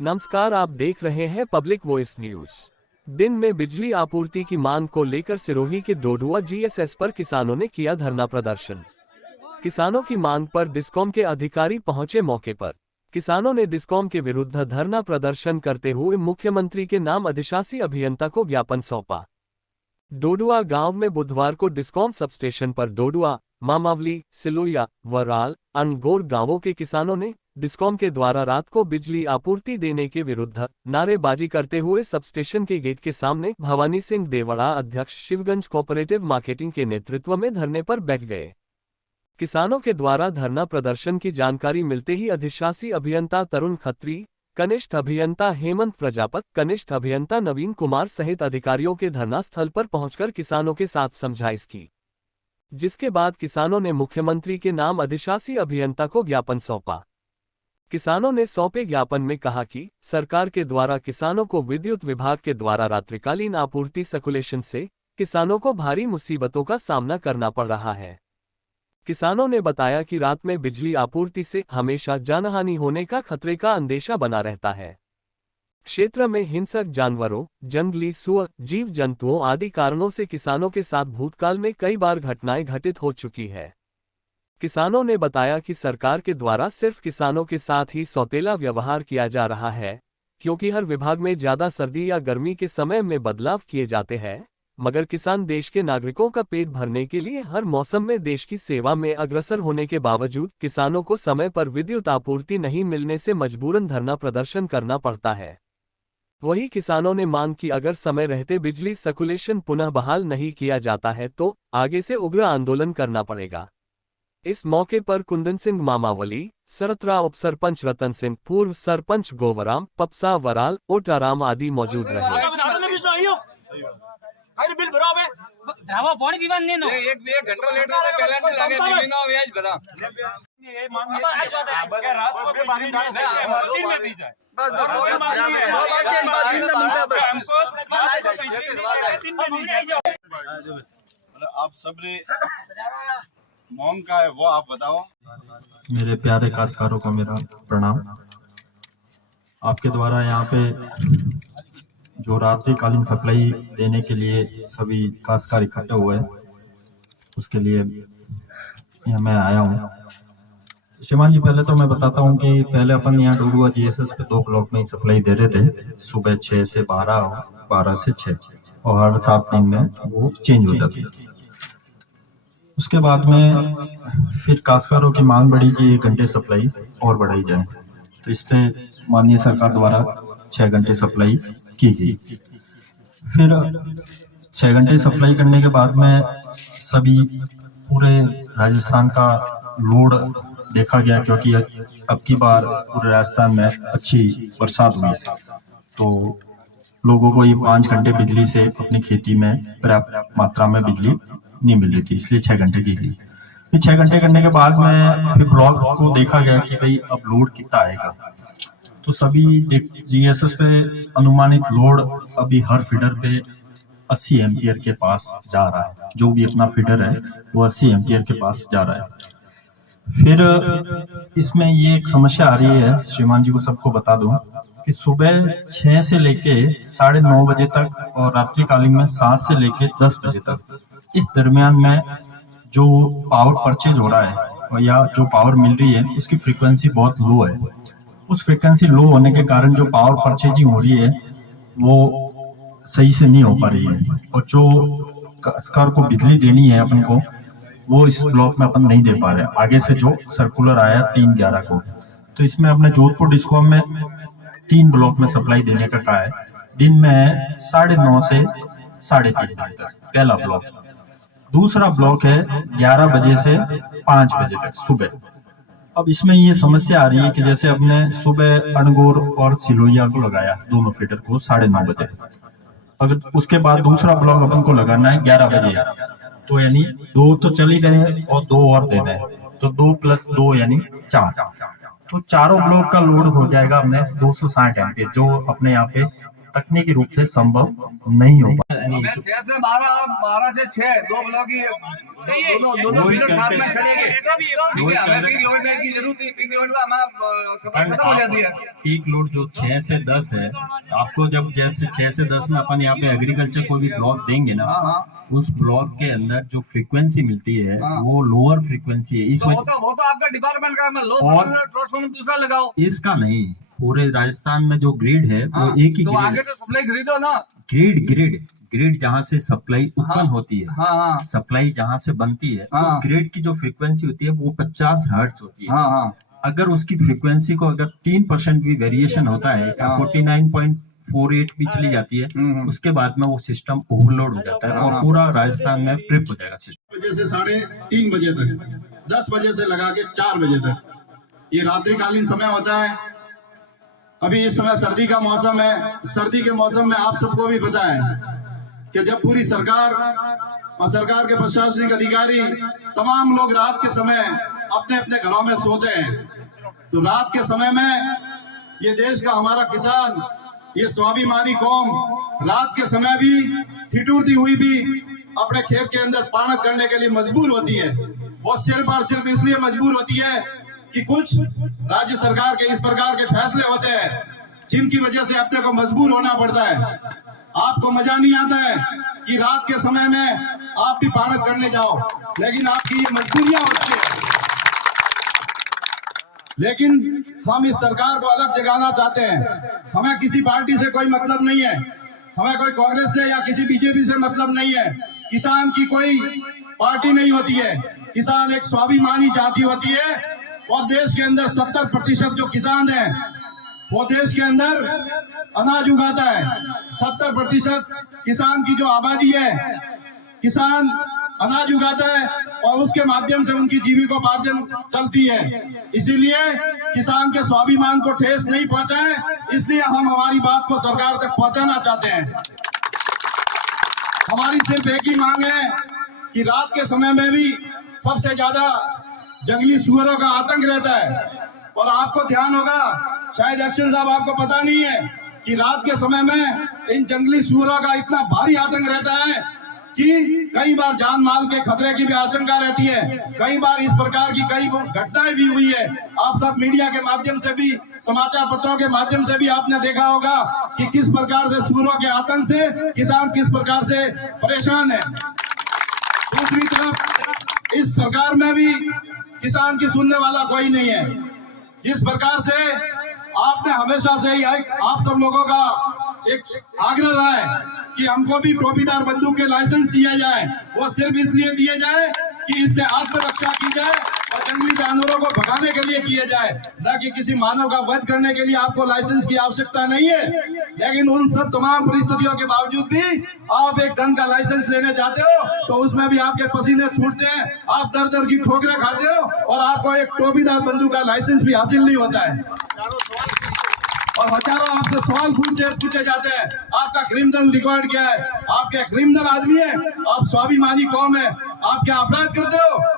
नमस्कार, आप देख रहे हैं पब्लिक वॉइस न्यूज। दिन में बिजली आपूर्ति की मांग को लेकर सिरोही के डोडुआ जीएसएस पर किसानों ने किया धरना प्रदर्शन। किसानों की मांग पर डिस्कॉम के अधिकारी पहुंचे मौके पर। किसानों ने डिस्कॉम के विरुद्ध धरना प्रदर्शन करते हुए मुख्यमंत्री के नाम अधिशासी अभियंता को ज्ञापन सौंपा। डोडुआ गांव में बुधवार को डिस्कॉम सबस्टेशन पर डोडुआ, मामावली, सिलोया, वराल, अनगोर गांवों के किसानों ने डिस्कॉम के द्वारा रात को बिजली आपूर्ति देने के विरुद्ध नारेबाजी करते हुए सबस्टेशन के गेट के सामने भवानी सिंह देवड़ा अध्यक्ष शिवगंज कोऑपरेटिव मार्केटिंग के नेतृत्व में धरने पर बैठ गए। किसानों के द्वारा धरना प्रदर्शन की जानकारी मिलते ही अधिशासी अभियंता तरुण खत्री, कनिष्ठ अभियंता हेमंत प्रजापत, कनिष्ठ अभियंता नवीन कुमार सहित अधिकारियों के धरना स्थल पर पहुंचकर किसानों के साथ समझाइश की, जिसके बाद किसानों ने मुख्यमंत्री के नाम अधिशासी अभियंता को ज्ञापन सौंपा। किसानों ने सौंपे ज्ञापन में कहा कि सरकार के द्वारा किसानों को विद्युत विभाग के द्वारा रात्रिकालीन आपूर्ति सर्कुलेशन से किसानों को भारी मुसीबतों का सामना करना पड़ रहा है। किसानों ने बताया कि रात में बिजली आपूर्ति से हमेशा जानहानि होने का खतरे का अंदेशा बना रहता है। क्षेत्र में हिंसक जानवरों, जंगली सुअर, जीव जंतुओं आदि कारणों से किसानों के साथ भूतकाल में कई बार घटनाएं घटित हो चुकी है। किसानों ने बताया कि सरकार के द्वारा सिर्फ किसानों के साथ ही सौतेला व्यवहार किया जा रहा है, क्योंकि हर विभाग में ज्यादा सर्दी या गर्मी के समय में बदलाव किए जाते हैं, मगर किसान देश के नागरिकों का पेट भरने के लिए हर मौसम में देश की सेवा में अग्रसर होने के बावजूद किसानों को समय पर विद्युत आपूर्ति नहीं मिलने से मजबूरन धरना प्रदर्शन करना पड़ता है। वहीं किसानों ने मांग की अगर समय रहते बिजली सर्कुलेशन पुनः बहाल नहीं किया जाता है तो आगे से उग्र आंदोलन करना पड़ेगा। इस मौके पर कुंदन सिंह मामावली, सरतरा उपसरपंच रतन सिंह, पूर्व सरपंच गोवराम, पपसा वराल, ओटाराम आदि मौजूद रहे। अरे बिल भरो बे ड्रामा पानी भी बंद नहीं नो एक घंटा लेट हो गया पेनल्टी लगे बिना व्याज भरा ये मांग बस रात को भी बारिश डाल दिन में भी जाए बस हमको आप सबने मॉम का है वो आप बताओ। मेरे प्यारे काश्तकारों को मेरा प्रणाम। आपके द्वारा यहाँ पे जो रात्रिकालीन सप्लाई देने के लिए सभी काश्तकार इकट्ठे हुए हैं, उसके लिए यहाँ मैं आया हूँ। श्रीमान जी, पहले तो मैं बताता हूँ कि पहले अपन यहाँ डोडुआ जीएसएस पे 2 ब्लॉक में ही सप्लाई दे रहे थे, सुबह 6 से 12 और 12 से 6, और हर 7 दिन में वो चेंज हो जाती है। उसके बाद में फिर काश्तकारों की मांग बढ़ी कि 1 घंटे सप्लाई और बढ़ाई जाए, तो इस पे माननीय सरकार द्वारा 6 घंटे सप्लाई की गई। फिर 6 घंटे सप्लाई करने के बाद में सभी पूरे राजस्थान का लोड देखा गया, क्योंकि अब की बार पूरे राजस्थान में अच्छी बरसात हुई, तो लोगों को ये 5 घंटे बिजली से अपनी खेती में पर्याप्त मात्रा में बिजली नहीं मिल रही थी, इसलिए 6 घंटे की गई। फिर 6 घंटे करने के बाद में फिर ब्लॉक को देखा गया कि भाई अब लोड कितना आएगा, तो सभी जीएसएस पे अनुमानित लोड अभी हर फीडर पे 80 एम्पियर के पास जा रहा है। जो भी अपना फीडर है वो 80 एम्पियर के पास जा रहा है। फिर इसमें ये एक समस्या आ रही है, श्रीमान जी को सबको बता दूं कि सुबह 6 से लेके 9:30 बजे तक और रात्रिकालीन में 7 से लेके 10 बजे तक, इस दरमियान में जो पावर परचेज हो रहा है या जो पावर मिल रही है उसकी फ्रीक्वेंसी बहुत लो है। उस फ्रीक्वेंसी लो होने के कारण जो पावर परचेजिंग हो रही है वो सही से नहीं हो पा रही है, और जो काश्तकार को बिजली देनी है अपन को वो इस ब्लॉक में अपन नहीं दे पा रहे। आगे से जो सर्कुलर आया 3/11 को, तो इसमें अपने जोधपुर डिस्कॉम में 3 ब्लॉक में सप्लाई देने का कहा है। दिन में 9:30 से 3:30 बजे तक पहला ब्लॉक। दूसरा ब्लॉक है 11 बजे से 5 बजे तक सुबह। अब इसमें ये समस्या आ रही है कि जैसे अपने सुबह अनगोर और सिलोया को लगाया दोनों फीडर को 9:30 बजे, अगर उसके बाद दूसरा ब्लॉक अपन को लगाना है 11 बजे, तो यानी 2 तो चल ही गए और 2 और देना है, तो 2 + 2 यानी 4, तो चारों ब्लॉक का लोड हो जाएगा अपने 260 एम्पियर, जो अपने यहाँ पे तकनीकी रूप से संभव नहीं हो पाया। मैं 6 से 12 से 6 2 ब्लॉक ही दोनों वही साथ में चलते- चलेंगे। ठीक है, हमें पिक लोड की जरूरत नहीं, पिक लोड में हमारा सप्लाई खत्म हो जाती है। पीक लोड जो 6 से 10 है, आपको जब जैसे 6 से 10 में अपन यहाँ पे एग्रीकल्चर कोई भी ब्लॉक देंगे ना, हाँ हाँ, उस ब्लॉक के अंदर जो फ्रीक्वेंसी मिलती है हाँ। वो लोअर फ्रीक्वेंसी है। तो इसमें वो तो आपका डिपार्टमेंट का, मैं लो और- ट्रांसफॉर्मर दूसरा लगाओ। इसका नहीं, पूरे राजस्थान में जो ग्रिड है वो हाँ, एक ही तो ग्रिड आगे है। से सप्लाई खरीदो ना। ग्रिड जहाँ से सप्लाई उत्पन्न होती है, हाँ हाँ सप्लाई जहाँ से बनती है, हाँ। उस ग्रिड की जो फ्रीक्वेंसी होती है वो 50 हर्ट्ज होती है। हाँ हाँ, अगर उसकी फ्रीक्वेंसी को अगर 3% भी वेरिएशन होता है, हाँ। 49.48 भी चली जाती है, उसके बाद में वो सिस्टम ओवरलोड हो जाता है और पूरा राजस्थान में ट्रिप हो जाएगा सिस्टम। बजे से 3:30 बजे तक, 10 बजे से लगा के 4 बजे तक ये रात्रिकालीन समय होता है। अभी इस समय सर्दी का मौसम है। सर्दी के मौसम में आप सबको भी पता है कि जब पूरी सरकार और सरकार के प्रशासनिक अधिकारी तमाम लोग रात के समय अपने अपने घरों में सोते हैं, तो रात के समय में ये देश का हमारा किसान, ये स्वाभिमानी कौम रात के समय भी ठिठुरती हुई भी अपने खेत के अंदर पानत करने के लिए मजबूर होती है। वो सिर्फ और सिर्फ इसलिए मजबूर होती है कि कुछ राज्य सरकार के इस प्रकार के फैसले होते हैं जिनकी वजह से अपने को मजबूर होना पड़ता है। आपको मजा नहीं आता है कि रात के समय में आप भी पानत करने जाओ, लेकिन आपकी ये मजबूरियां होती है। लेकिन हम इस सरकार को अलग जगाना चाहते हैं। हमें किसी पार्टी से कोई मतलब नहीं है, हमें कोई कांग्रेस से या किसी बीजेपी से मतलब नहीं है। किसान की कोई पार्टी नहीं होती है। किसान एक स्वाभिमानी जाति होती है और देश के अंदर 70% जो किसान है वो देश के अंदर अनाज उगाता है। 70% किसान की जो आबादी है, किसान अनाज उगाता है और उसके माध्यम से उनकी जीविकोपार्जन चलती है। इसीलिए किसान के स्वाभिमान को ठेस नहीं पहुंचा है, इसलिए हम हमारी बात को सरकार तक पहुंचाना चाहते हैं। हमारी सिर्फ एक ही मांग है कि रात के समय में भी सबसे ज्यादा जंगली सुअरों का आतंक रहता है और आपको ध्यान होगा, शायद एक्शन साहब आपको पता नहीं है कि रात के समय में इन जंगली सुअरों का इतना भारी आतंक रहता है कि कई बार जान माल के खतरे की भी आशंका रहती है। कई बार इस प्रकार की कई घटनाएं भी हुई है। आप सब मीडिया के माध्यम से भी, समाचार पत्रों के माध्यम से भी आपने देखा होगा कि किस प्रकार से सुअरों के आतंक से किसान किस प्रकार से परेशान है। दूसरी तरफ इस सरकार में भी किसान की सुनने वाला कोई नहीं है। जिस प्रकार से आपने हमेशा से ही आप सब लोगों का एक आग्रह रहा है कि हमको भी टोपीदार बंदूक के लाइसेंस दिया जाए, वो सिर्फ इसलिए दिए जाए कि इससे आत्मरक्षा की जाए और जंगली जानवरों को भगाने के लिए किए जाए, न कि किसी मानव का वध करने के लिए आपको लाइसेंस की आवश्यकता नहीं है। लेकिन उन सब तमाम परिस्थितियों के बावजूद भी आप एक गन का लाइसेंस लेने जाते हो तो उसमें भी आपके पसीने छूटते हैं, आप दर दर की ठोकरें खाते हो और आपको एक टोपीदार बंदूक का लाइसेंस भी हासिल नहीं होता है और हजारों आपसे सवाल पूछे जाते हैं। आपका क्रिमिनल रिकॉर्ड क्या है? आप क्या क्रिमिनल आदमी है? आप स्वाभिमानी कौम है? आप क्या अपराध करते हो?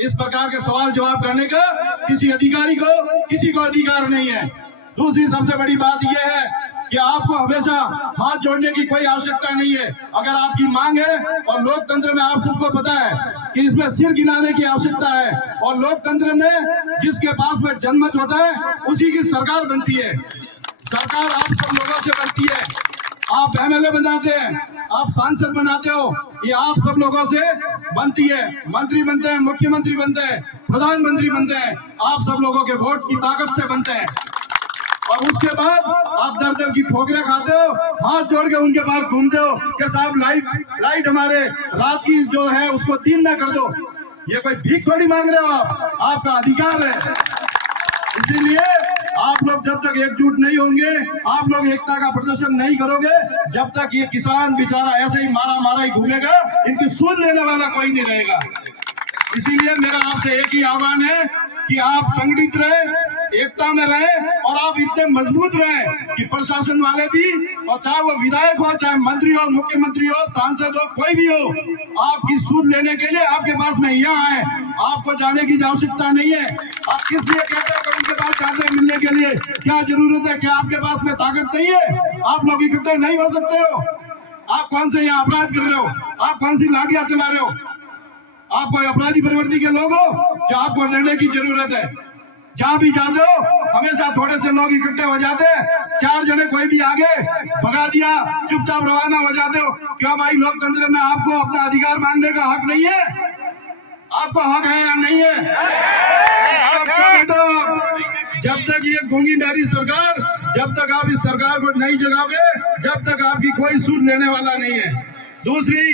इस प्रकार के सवाल जवाब करने का किसी अधिकारी को, किसी को अधिकार नहीं है। दूसरी सबसे बड़ी बात यह है कि आपको हमेशा हाथ जोड़ने की कोई आवश्यकता नहीं है। अगर आपकी मांग है, और लोकतंत्र में आप सबको पता है कि इसमें सिर गिनाने की आवश्यकता है, और लोकतंत्र में जिसके पास में जनमत होता है उसी की सरकार बनती है। सरकार आप सब लोगों से बनती है। आप एमएलए बनाते हैं, आप सांसद बनाते हो, ये आप सब लोगों से बनती है। मंत्री बनते हैं, मुख्यमंत्री बनते हैं, प्रधानमंत्री बनते हैं, आप सब लोगों के वोट की ताकत से बनते हैं। और उसके बाद आप दर दर की ठोकरें खाते हो, हाथ जोड़ के उनके पास घूमते हो कि साहब लाइट हमारे रात की जो है उसको दिन में कर दो। ये कोई भीख थोड़ी मांग रहे हो आप, आपका अधिकार है। इसीलिए आप लोग जब तक एकजुट नहीं होंगे, आप लोग एकता का प्रदर्शन नहीं करोगे, जब तक ये किसान बेचारा ऐसे ही मारा ही घूमेगा, इनकी सुन लेने वाला कोई नहीं रहेगा। इसीलिए मेरा आपसे एक ही आह्वान है कि आप संगठित रहे, एकता में रहे और आप इतने मजबूत रहे कि प्रशासन वाले भी, और चाहे वो विधायक हो, चाहे मंत्री हो, मुख्यमंत्री हो, सांसद हो, कोई भी हो, आपकी सूद लेने के लिए आपके पास में यहाँ आए। आपको जाने की आवश्यकता नहीं है। आप किस लिए कहते हो आपके पास चाहते हैं मिलने के लिए? क्या जरूरत है? क्या आपके पास में ताकत नहीं है? आप लोग इकट्ठे नहीं हो सकते हो? आप कौन से यहाँ अपराध कर रहे हो? आप कौन सी लाठियां चला रहे हो? आप कोई अपराधी प्रवृत्ति के लोग हो क्या? आपको लड़ने की जरूरत है? जहाँ भी जाते हो हमेशा थोड़े से लोग इकट्ठे हो जाते हैं, 4 जने कोई भी आगे भगा दिया, चुपचाप रवाना हो जाते हो। क्या भाई लोकतंत्र में आपको अपना अधिकार मांगने का हक नहीं है? आपको हक है या नहीं है? जब तक ये गूंगी नारी सरकार, जब तक आप इस सरकार को नहीं जगाओगे, जब तक आपकी कोई सूद लेने वाला नहीं है। दूसरी,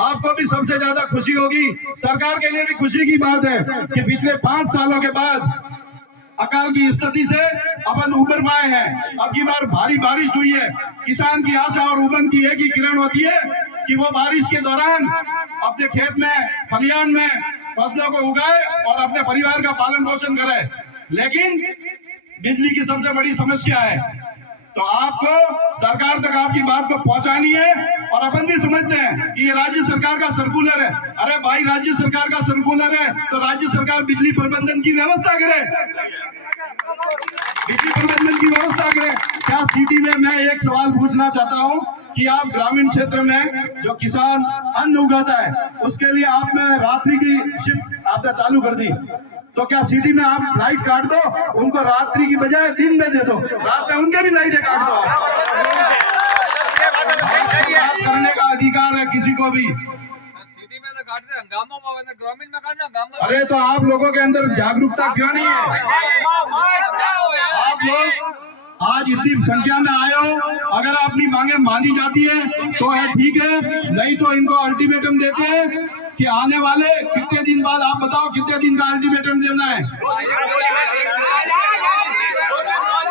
आपको भी सबसे ज्यादा खुशी होगी, सरकार के लिए भी खुशी की बात है कि पिछले 5 सालों के बाद अकाल की स्थिति से अपन उबर पाए हैं। अब की बार भारी बारिश हुई है। किसान की आशा और उमंग की एक ही किरण होती है कि वो बारिश के दौरान अपने खेत में, खलिहान में फसलों को उगाए और अपने परिवार का पालन पोषण करे। लेकिन बिजली की सबसे बड़ी समस्या है, तो आपको सरकार तक आपकी बात को पहुंचानी है। और अपन भी समझते हैं कि ये राज्य सरकार का सर्कुलर है। अरे भाई, राज्य सरकार का सर्कुलर है तो राज्य सरकार बिजली प्रबंधन की व्यवस्था करे, बिजली प्रबंधन की व्यवस्था करे। क्या सिटी में मैं एक सवाल पूछना चाहता हूँ कि आप ग्रामीण क्षेत्र में जो किसान अन्न उगाता है उसके लिए आपने रात्रि की शिफ्ट आपने चालू कर दी, तो क्या सिटी में आप लाइट काट दो, उनको रात्रि की बजाय दिन में दे दो, रात में उनके भी लाइटें काट दो। बात करने का अधिकार है किसी को भी। सिटी में तो काटते, हंगामा में, ग्रामीण में काटना हंगामा। अरे तो आप लोगों के अंदर जागरूकता क्यों नहीं है? आप लोग आज इतनी संख्या में आए हो, अगर अपनी मांगे मानी जाती है तो है ठीक है, नहीं तो इनको अल्टीमेटम देते हैं कि आने वाले कितने दिन बाद, आप बताओ कितने दिन का अल्टीमेटम देना है?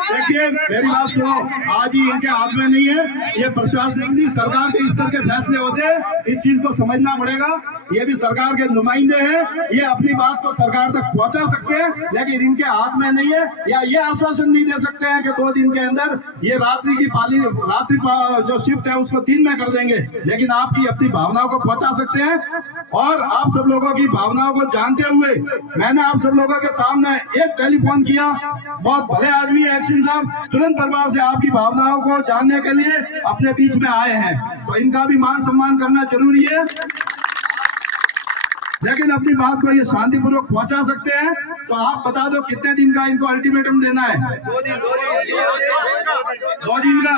देखिए मेरी बात सुनो, आज ही इनके हाथ में नहीं है, ये प्रशासनिक सरकार के स्तर के फैसले होते हैं। इस चीज को समझना पड़ेगा। ये भी सरकार के नुमाइंदे हैं, ये अपनी बात को सरकार तक पहुंचा सकते हैं, लेकिन इनके हाथ में नहीं है। या ये आश्वासन नहीं दे सकते हैं कि 2 दिन के अंदर ये रात्रि जो शिफ्ट है उसको 3 में कर देंगे, लेकिन आपकी अपनी भावनाओं को पहुंचा सकते हैं। और आप सब लोगों की भावनाओं को जानते हुए मैंने आप सब लोगों के सामने एक टेलीफोन किया। बहुत भले आदमी है एक्शन साहब, तुरंत प्रभाव से आपकी भावनाओं को जानने के लिए अपने बीच में आए हैं, तो इनका भी मान सम्मान करना जरूरी है। लेकिन अपनी बात को ये शांतिपूर्वक पहुंचा सकते हैं, तो आप बता दो कितने दिन का इनको अल्टीमेटम देना है? 2 दिन का।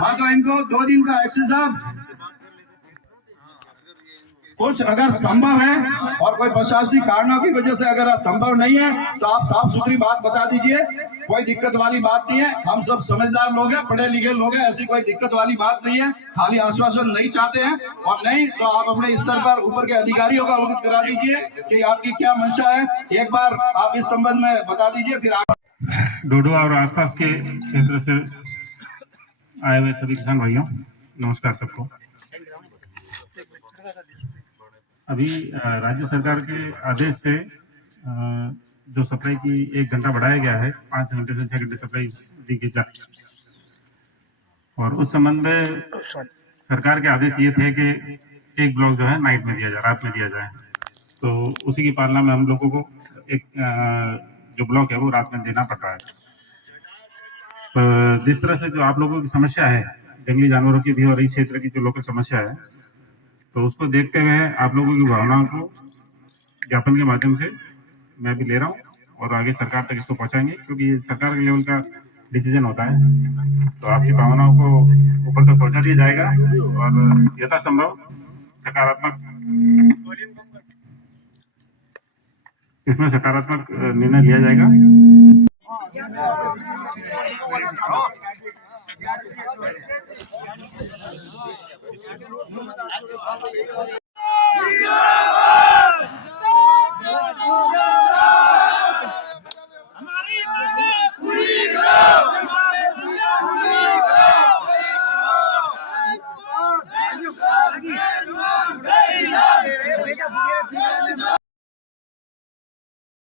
हाँ, तो इनको 2 दिन का एक्शन साहब कुछ अगर संभव है और कोई प्रशासनिक कारणों की वजह से अगर संभव नहीं है तो आप साफ सुथरी बात बता दीजिए। कोई दिक्कत वाली बात नहीं है, हम सब समझदार लोग हैं, पढ़े लिखे लोग हैं, ऐसी कोई दिक्कत वाली बात नहीं है। खाली आश्वासन नहीं चाहते हैं, और नहीं तो आप अपने स्तर पर ऊपर के अधिकारियों का अवगत करा दीजिए कि आपकी क्या मंशा है। एक बार आप इस संबंध में बता दीजिए, फिर आप। डोडुआ और आसपास के क्षेत्र से आए हुए सभी किसान भाइयों, नमस्कार सबको। अभी राज्य सरकार के आदेश से जो सप्लाई की 1 घंटा बढ़ाया गया है, 5 घंटे से 6 घंटे सप्लाई दी गई जाए, और उस संबंध में सरकार के आदेश ये थे कि एक ब्लॉक जो है नाइट में दिया जाए, रात में दिया जाए। तो उसी की पालना में हम लोगों को एक जो ब्लॉक है वो रात में देना पड़ रहा है। तो जिस तरह से जो आप लोगों की समस्या है, जंगली जानवरों की भी और इस क्षेत्र की जो लोकल समस्या है, तो उसको देखते हुए आप लोगों की भावनाओं को ज्ञापन के माध्यम से मैं भी ले रहा हूँ और आगे सरकार तक इसको पहुंचाएंगे, क्योंकि ये सरकार के लेवल का डिसीजन होता है। तो आपकी भावनाओं को ऊपर तक पहुंचा दिया जाएगा और यथासंभव इसमें सकारात्मक निर्णय लिया जाएगा।